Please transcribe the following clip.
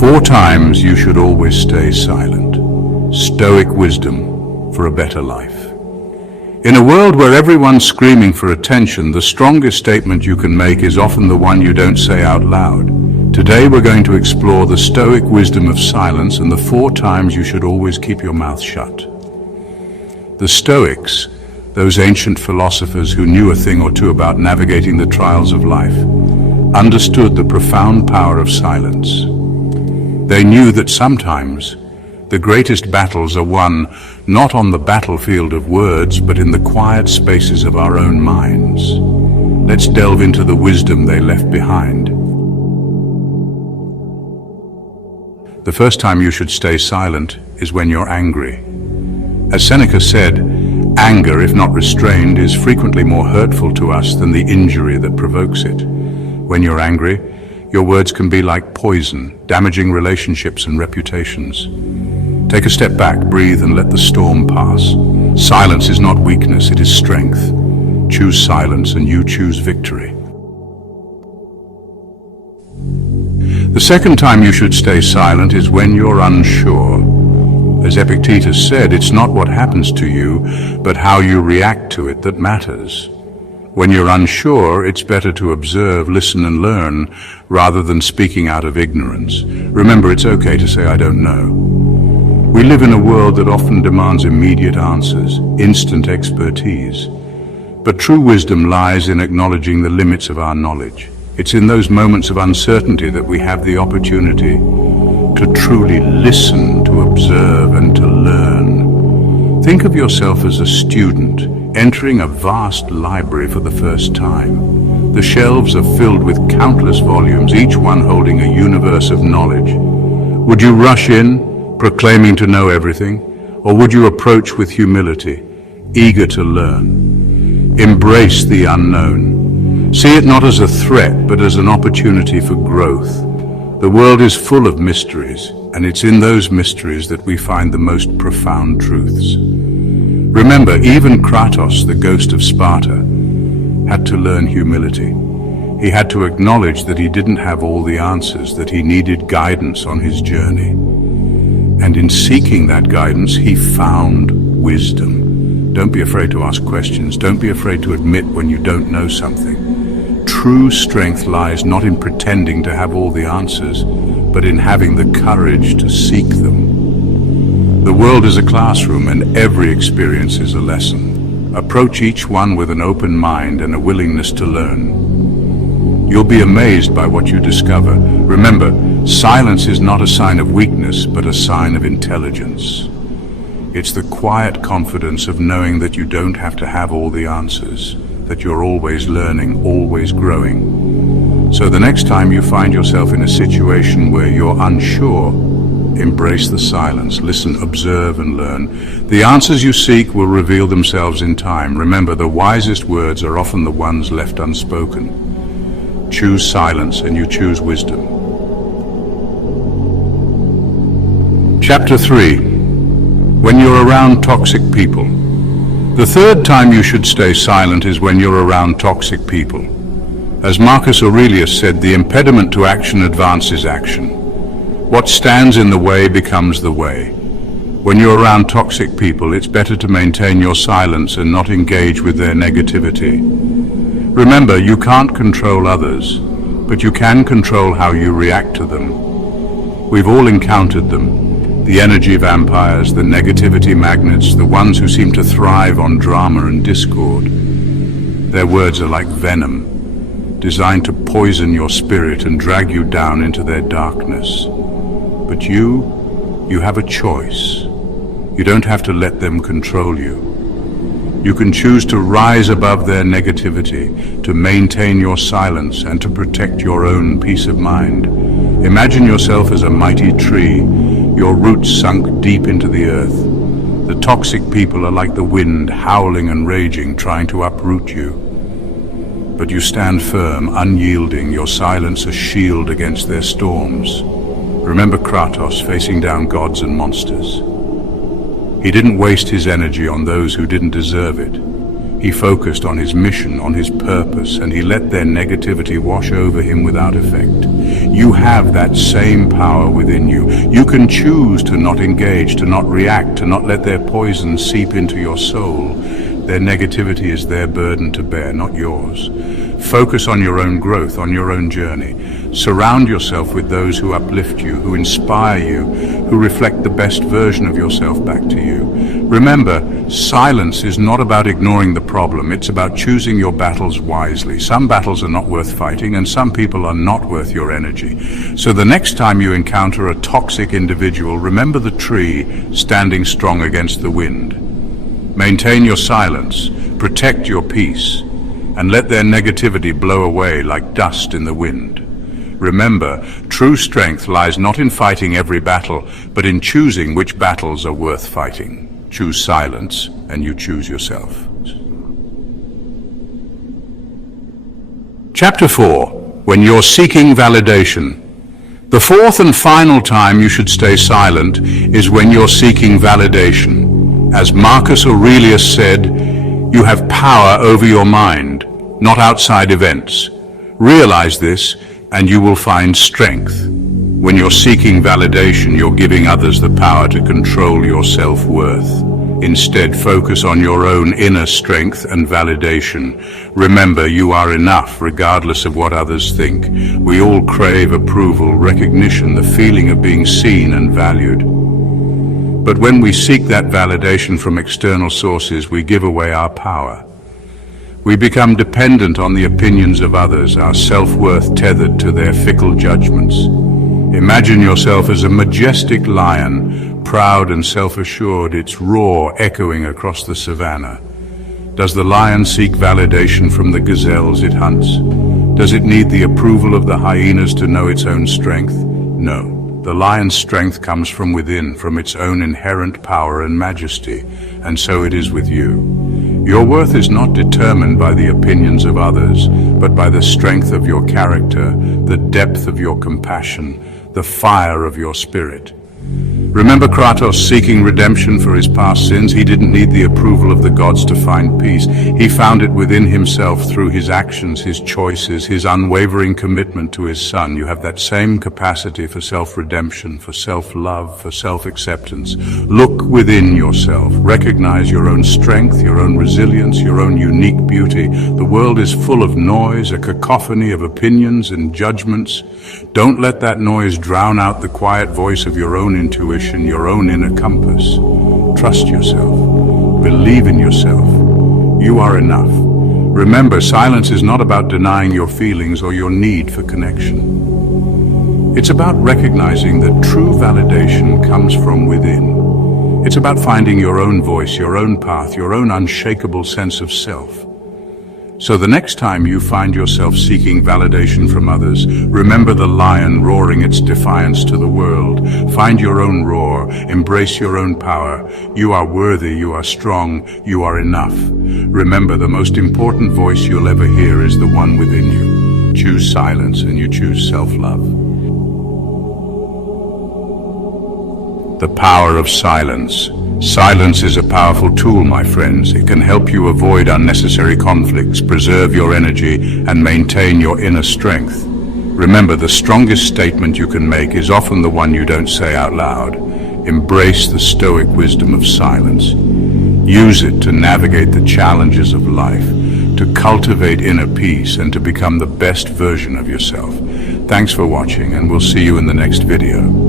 4 times you should always stay silent. Stoic wisdom for a better life. In a world where everyone's screaming for attention, the strongest statement you can make is often the one you don't say out loud. Today we're going to explore the Stoic wisdom of silence and the 4 times you should always keep your mouth shut. The Stoics, those ancient philosophers who knew a thing or two about navigating the trials of life, understood the profound power of silence. They knew that sometimes the greatest battles are won not on the battlefield of words, but in the quiet spaces of our own minds. Let's delve into the wisdom they left behind. The first time you should stay silent is when you're angry. As Seneca said, anger, if not restrained, is frequently more hurtful to us than the injury that provokes it. When you're angry, your words can be like poison, damaging relationships and reputations. Take a step back, breathe, and let the storm pass. Silence is not weakness, it is strength. Choose silence and you choose victory. The second time you should stay silent is when you're unsure. As Epictetus said, it's not what happens to you, but how you react to it that matters. When you're unsure, it's better to observe, listen, and learn, rather than speaking out of ignorance. Remember, it's okay to say, "I don't know." We live in a world that often demands immediate answers, instant expertise. But true wisdom lies in acknowledging the limits of our knowledge. It's in those moments of uncertainty that we have the opportunity to truly listen, to observe, and to learn. Think of yourself as a student entering a vast library for the first time. The shelves are filled with countless volumes, each one holding a universe of knowledge. Would you rush in, proclaiming to know everything, or would you approach with humility, eager to learn? Embrace the unknown. See it not as a threat, but as an opportunity for growth. The world is full of mysteries, and it's in those mysteries that we find the most profound truths. Remember, even Kratos, the ghost of Sparta, had to learn humility. He had to acknowledge that he didn't have all the answers, that he needed guidance on his journey. And in seeking that guidance, he found wisdom. Don't be afraid to ask questions. Don't be afraid to admit when you don't know something. True strength lies not in pretending to have all the answers, but in having the courage to seek them. The world is a classroom, and every experience is a lesson. Approach each one with an open mind and a willingness to learn. You'll be amazed by what you discover. Remember, silence is not a sign of weakness, but a sign of intelligence. It's the quiet confidence of knowing that you don't have to have all the answers, that you're always learning, always growing. So the next time you find yourself in a situation where you're unsure, embrace the silence, listen, observe, and learn. The answers you seek will reveal themselves in time. Remember, the wisest words are often the ones left unspoken. Choose silence and you choose wisdom. Chapter 3. When you're around toxic people. The third time you should stay silent is when you're around toxic people. As Marcus Aurelius said, the impediment to action advances action. What stands in the way becomes the way. When you're around toxic people, it's better to maintain your silence and not engage with their negativity. Remember, you can't control others, but you can control how you react to them. We've all encountered them. The energy vampires, the negativity magnets, the ones who seem to thrive on drama and discord. Their words are like venom, designed to poison your spirit and drag you down into their darkness. But you have a choice. You don't have to let them control you. You can choose to rise above their negativity, to maintain your silence, and to protect your own peace of mind. Imagine yourself as a mighty tree, your roots sunk deep into the earth. The toxic people are like the wind, howling and raging, trying to uproot you. But you stand firm, unyielding, your silence a shield against their storms. Remember Kratos facing down gods and monsters. He didn't waste his energy on those who didn't deserve it. He focused on his mission, on his purpose, and he let their negativity wash over him without effect. You have that same power within you. You can choose to not engage, to not react, to not let their poison seep into your soul. Their negativity is their burden to bear, not yours. Focus on your own growth, on your own journey. Surround yourself with those who uplift you, who inspire you, who reflect the best version of yourself back to you. Remember, silence is not about ignoring the problem. It's about choosing your battles wisely. Some battles are not worth fighting, and some people are not worth your energy. So the next time you encounter a toxic individual, remember the tree standing strong against the wind. Maintain your silence, protect your peace, and let their negativity blow away like dust in the wind. Remember, true strength lies not in fighting every battle, but in choosing which battles are worth fighting. Choose silence, and you choose yourself. Chapter 4. When you're seeking validation. The fourth and final time you should stay silent is when you're seeking validation. As Marcus Aurelius said, you have power over your mind, not outside events. Realize this, and you will find strength. When you're seeking validation, you're giving others the power to control your self-worth. Instead, focus on your own inner strength and validation. Remember, you are enough, regardless of what others think. We all crave approval, recognition, the feeling of being seen and valued. But when we seek that validation from external sources, we give away our power. We become dependent on the opinions of others, our self-worth tethered to their fickle judgments. Imagine yourself as a majestic lion, proud and self-assured, its roar echoing across the savannah. Does the lion seek validation from the gazelles it hunts? Does it need the approval of the hyenas to know its own strength? No. The lion's strength comes from within, from its own inherent power and majesty, and so it is with you. Your worth is not determined by the opinions of others, but by the strength of your character, the depth of your compassion, the fire of your spirit. Remember Kratos seeking redemption for his past sins? He didn't need the approval of the gods to find peace. He found it within himself through his actions, his choices, his unwavering commitment to his son. You have that same capacity for self-redemption, for self-love, for self-acceptance. Look within yourself. Recognize your own strength, your own resilience, your own unique beauty. The world is full of noise, a cacophony of opinions and judgments. Don't let that noise drown out the quiet voice of your own intuition, your own inner compass. Trust yourself. Believe in yourself. You are enough. Remember, silence is not about denying your feelings or your need for connection. It's about recognizing that true validation comes from within. It's about finding your own voice, your own path, your own unshakable sense of self. So the next time you find yourself seeking validation from others, remember the lion roaring its defiance to the world. Find your own roar, embrace your own power. You are worthy, you are strong, you are enough. Remember, the most important voice you'll ever hear is the one within you. Choose silence and you choose self-love. The power of silence. Silence is a powerful tool, my friends. It can help you avoid unnecessary conflicts, preserve your energy, and maintain your inner strength. Remember, the strongest statement you can make is often the one you don't say out loud. Embrace the Stoic wisdom of silence. Use it to navigate the challenges of life, to cultivate inner peace, and to become the best version of yourself. Thanks for watching, and we'll see you in the next video.